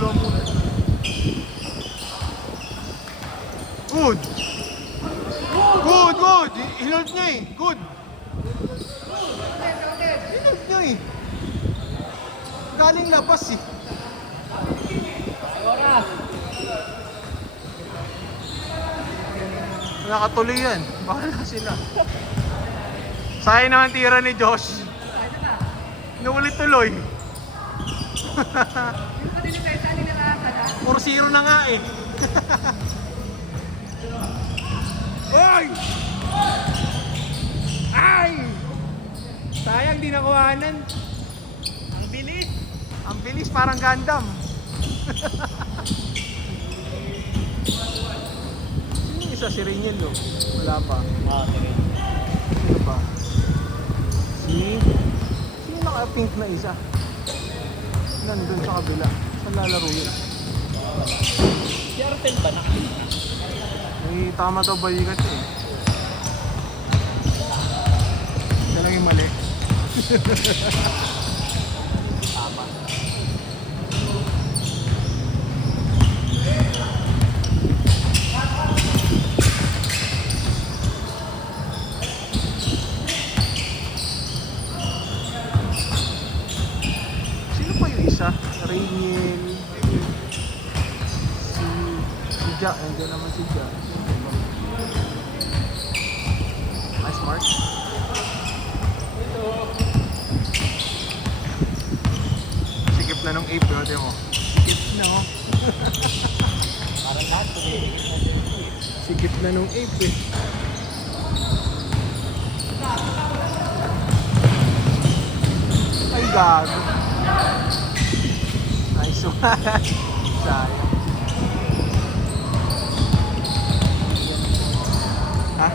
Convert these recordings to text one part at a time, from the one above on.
dalawa muna. Good! Good, good! Hinold niya eh. Good! Hinold niya eh. Galing labas eh. Nakatuloy yan. Bahala sila. Sayang naman tira ni Josh. Inuulit tuloy. 4-0 na nga eh. Oy! Ay! Sayang di nakuhanan. Ang bilis. Ang bilis parang Gundam. Sino yung isa si Rainiel no? Wala pa. Okay. Sino ba? Sino naka-pink na isa? Nandun sa kabila. Saan lalaro yun? Si Artel ba nakakita? May tama daw balikat eh. Yan lang yung mali. Tama. Sino pa yung isa? Rainiel. Si Ja. Nandiyan naman si Ja. Nice mark. Sikip na nung ape. Di mo? Sikip na oh. Parang lahat tumigil na din. Sikip na nung ape eh. Ay gago. Nice one. Sayang. Ha?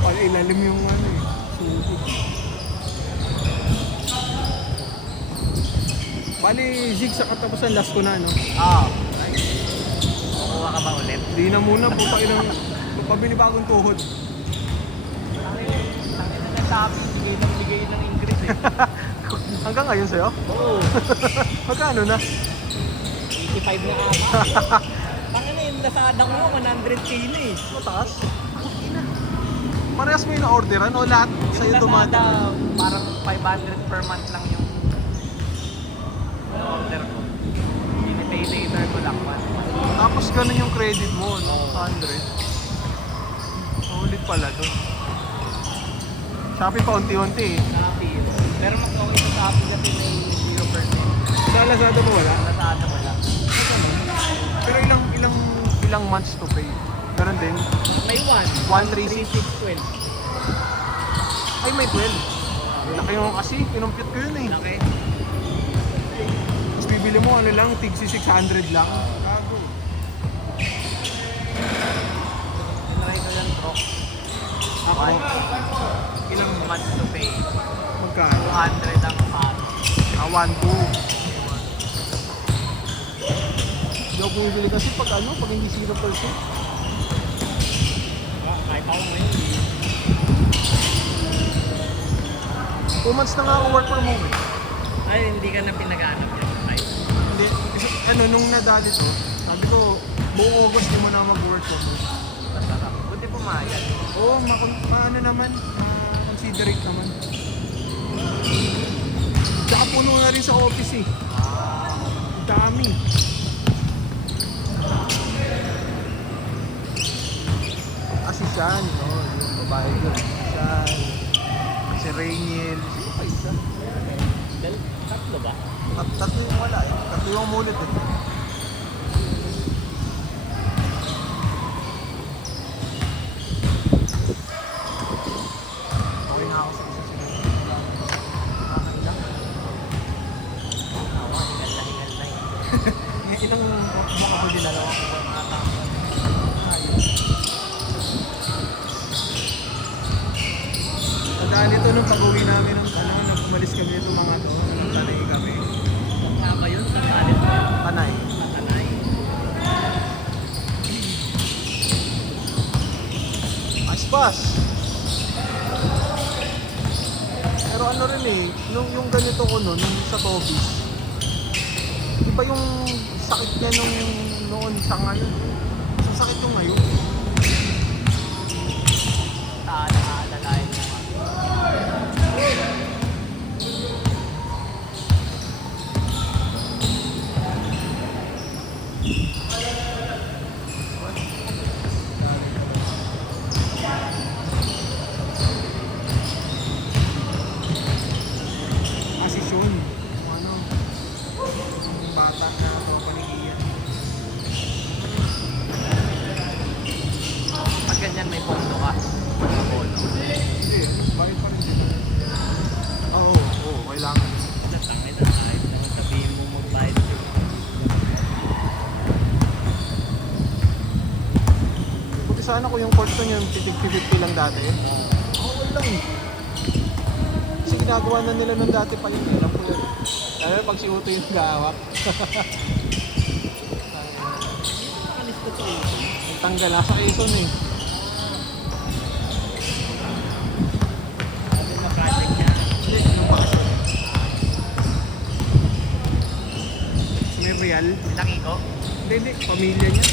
Wala ilalim yung ano eh. Suko. Bali, zig sa katapusan, last ko na, no? Nice. Kukuha ka ba ulit? Hindi na muna, puta ilang pabili pa akong tuhod. Tangin na nagsabi, bigay ng increase eh. Hanggang ngayon sa'yo? Oo. Magkano na? 85 na ata. Tangin na yung nasadang mo, 100k na eh. Mataas? Ina. Parehas mo yung na-orderan o lahat sa'yo dumating? Lazada, parang 500 per month lang yung order ko. Pay later ko lang man. Tapos ganun yung credit mo, no? 100. Ulit pala dun. Shopee pa unti-unti eh. Shopee. Pero mas okay sa Shopee kasi may 0%. Sa Lazada ba wala? Lazada wala. Pero ilang months to pay? Meron din? May 1. 136. 12. Ay, may 12. Laki yung kasi, kinumpute ko yun eh. Laki. Tapos bibili mo ano lang, tig 600 lang. Gago. Tinry ko yung truck. Ako, Ilang months to pay? magkano? 200 ang pan. 1-2. Hindi ako bumibili kasi pag ano, pag hindi 0%. Kahit ako ngayon. 2 months na nga ako work from home eh. Ay, hindi ka na pinag-aanap yan. Ay, Hindi, kasi, ano, nung nadali to, sabi ko, buong August di mo na mag-work from home. masarap. Buti pumayag. Oo, ano naman, considerate naman. Tsaka puno na rin sa office eh. Dami. Si Sean, no? Yung babae ko. Sean, si Rainiel, sino pa isa? Tatlo ba? Tatlo yung wala eh. Tatlo yung mulit eh. Okay na ako sa isa sila. Nakakailang. Awa, hingal na eh. Ilang mukha ko dinalawa ko sa mga tao. Tandaan ito nung pag-uwi namin ng nung umalis kami ito mga to, nung panay kami. Kung nga ba yun? Sa alit mo yun? Panay. Matanay. Aspas! Pero ano rin eh, yung ganito ko nun, nung sa Tobis. Iba yung sakit niya nung noon sa ngayon. Sa sakit yung ngayon. Alalain mo nga. Asisyon. Kung ano, yung bata na papaligian. Pag ganyan may pondo ka. Mag-abono. Hindi, bakit pa rin din. Oo, kailangan. Natangin na kahit na sabihin mo magbayad. Buti sana kung yung course nun yung 50-50 lang dati. Oo, lang eh. Kasi ginagawa na nila nung dati pa yun. Alam ko yun. Lalo na pag si Uto yung gawak. Alis ko to. Tanggal na sa Quezon eh. Sabi na project niya. Hindi, yung bakasyon. Si Real. Laki ko. Hindi, pamilya niya.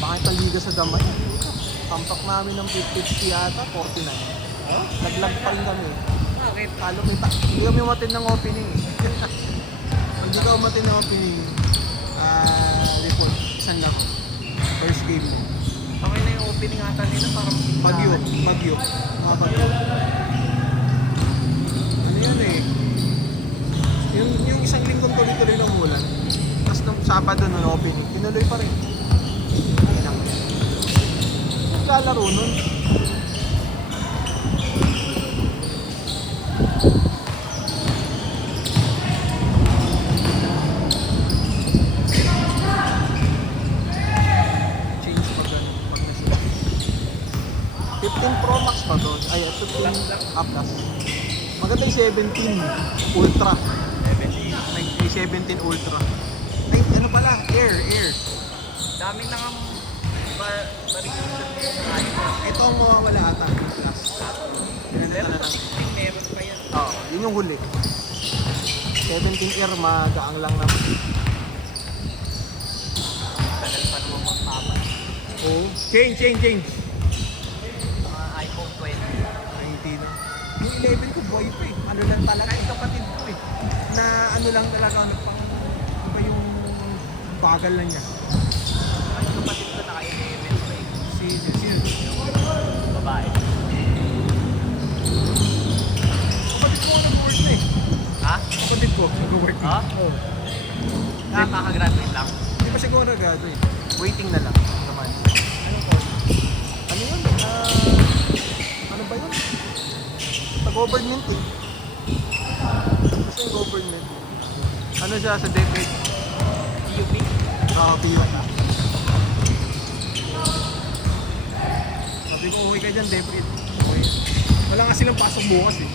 Bakit ang liga sa damay? Tampak namin ng 50 yata, 49. Laglag pa rin kami. Bakit? Talo hindi kami umatin ng opening. Hindi ka umatin ng opening. Report, isang lang. First game mo. Okay na yung opening ata nila para Bagyo. Mga bagyo. Ano yun eh? Yung isang linggong tuloy-tuloy ng ulan. Tapos nung Sabado nun opening, tinuloy pa rin. Inang. Naglalaro nun. Change pag nasa 15 Pro Max pa to. Ay, 15 Plus. Maganda yung 17 Ultra. 17. May 17 Ultra. Ay, ano pala? Air. Dami na nga Ito ang mawawala ata. Plus. Pero Ganun na pag lang. meron pa yan. Oo, yun yung huli. 17 Air, magaang lang naman. Tagal pa naman magpapa. Oo. Change. Mga iPhone 20. 19 na. Yung 11 ko, boy pa eh. Ano lang talaga, yung kapatid ko eh. Na ano lang talaga, nagpang, iba yung bagal lang niya. Ang kapatid ko naka-11 pa eh. Sino? Babae. Kapatid ko nag-work na eh. Ha? Kapatid ko, nag-work na. Ha? Oo. Nakaka-graduate lang. Hindi pa siguro nag-graduate. Waiting na lang naman. Anong course? Ano yun? Ano ba yun? Sa government eh. Kasi yung government. Ano siya sa DepEd? PUP? PUP. Sabi ko, okay ka dyan, DepEd. Okay. Wala nga silang pasok bukas eh.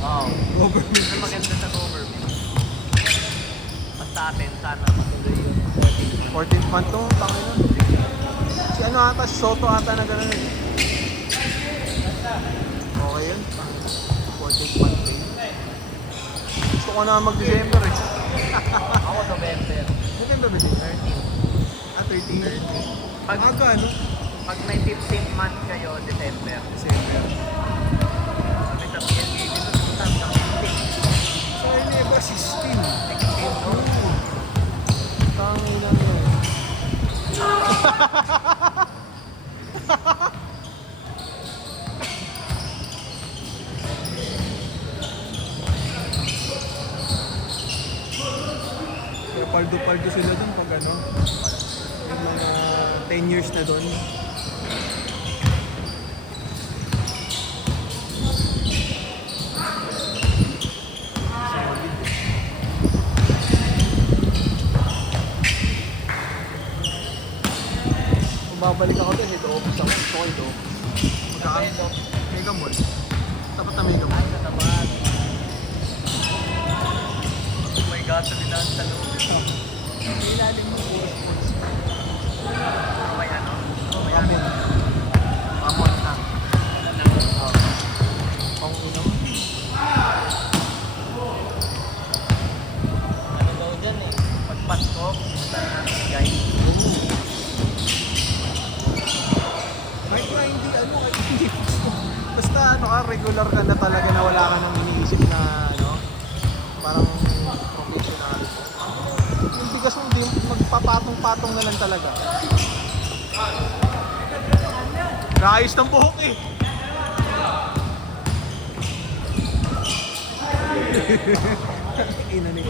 Wow. Government. Ang maganda sa government. At sa atin, sana matuloy yun. 14th month to, tangin na. Si ano ata, si Soto ata na gano'n eh. Okay yun. 14th month eh. Gusto ko na mag-December eh. Ako November. November ba din? 13. 13? Pag, Aga ano? pag may 15th month kayo, December. December. Kami sa PNB dito punta ng 15. So, I never 16. 16, no? Tangin na yun. Kaya paldo-paldo sila dun pag ano. Yung mga 10 years na dun. Babalik ako din, head office ako. Gusto ko ito. Magkakaroon. Mega Mall. Tapat na Mega Mall. Ay, sa tapat. Oh my God, sa bilang sa loob. Ilalim mo, puro sports. regular ka na talaga na wala ka nang iniisip na ano, parang professional. Yung bigas mo, hindi magpapatong-patong na lang talaga. Naayos ng buhok eh. Ina ni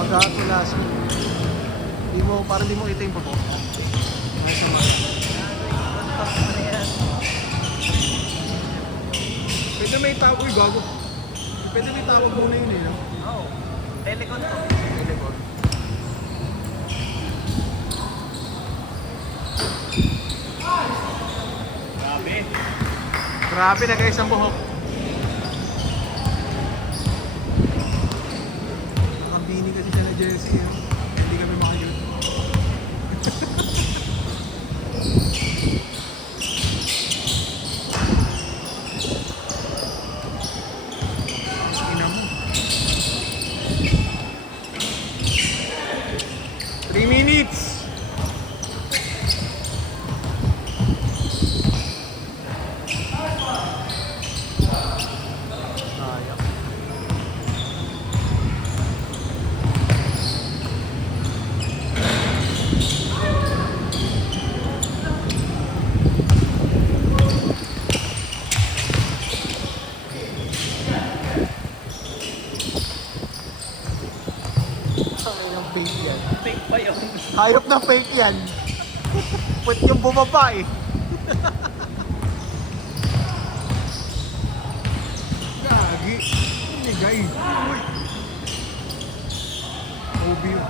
magkatulas. Di mo, parang di mo kita yung buhok. Nasa mga. Pwede may tawag, uy bago. Pwede may tawag muna yun eh, no? Oo. Telecom to. Telecom. Grabe. Grabe na guys ang buhok. Nakabini kasi siya na jersey. Eh. Hindi kami makagilot. Ina mo. 3 minutes. Sayang. Ay, ang fake yan. Fake pa yun. Hayop na fake yan. Pwet yung bumaba eh. Gagi. Hindi gay. Uy. OB yun.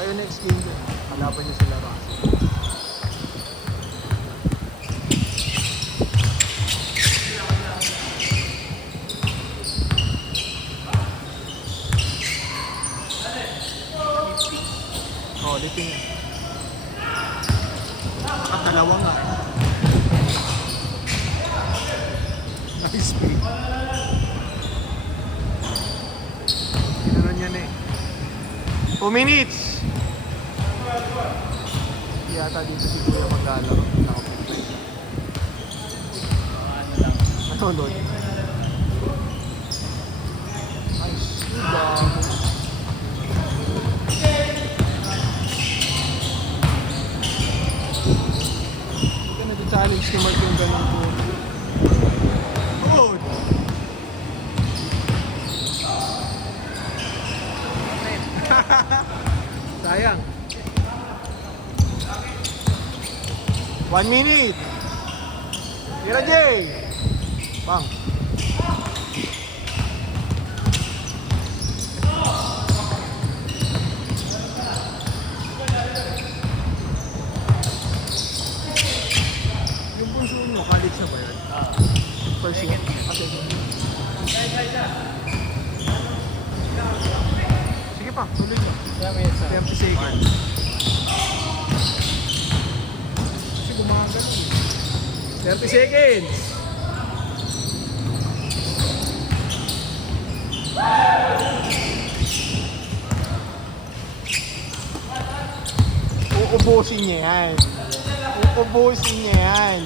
Kayo next game yun. Halaban nyo sila Ross. Oh, lipin yan. Dalawa nga. Nice play. Ginanon yan eh. 2 minutes! Yata dito si Kuya maglalaro. Nakapunta. Ano lang. Matulog. Nice. Gago. Challenge ni Mark yung ganun po. Good! Sayang. 1 minute. Tira Jay. Bang. Yung bunso mo, college na ba yan? First year? Okay. Sige pa, tuloy ka. 30 seconds. Kasi gumagal eh. 30 seconds. Uubusin niya yan. Uubusin niya yan.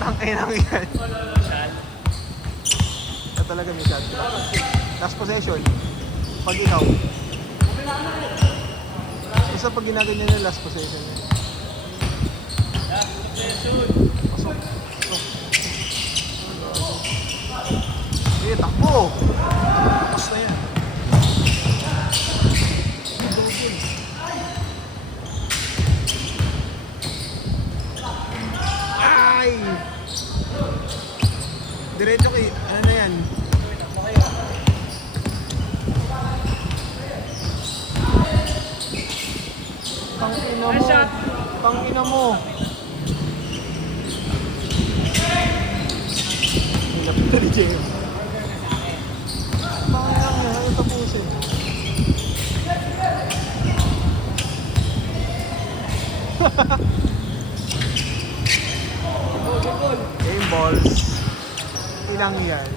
Tangina yan. Na talaga may shot. Last possession. Pag ikaw. Basta pag ginaganyan na last possession. Pasok. Pasok. Eh, takbo. Pas na yan. Ay! Diretso kay, ano na yan? Tangina One mo. shot. Tangina mo. Lapit na ni James.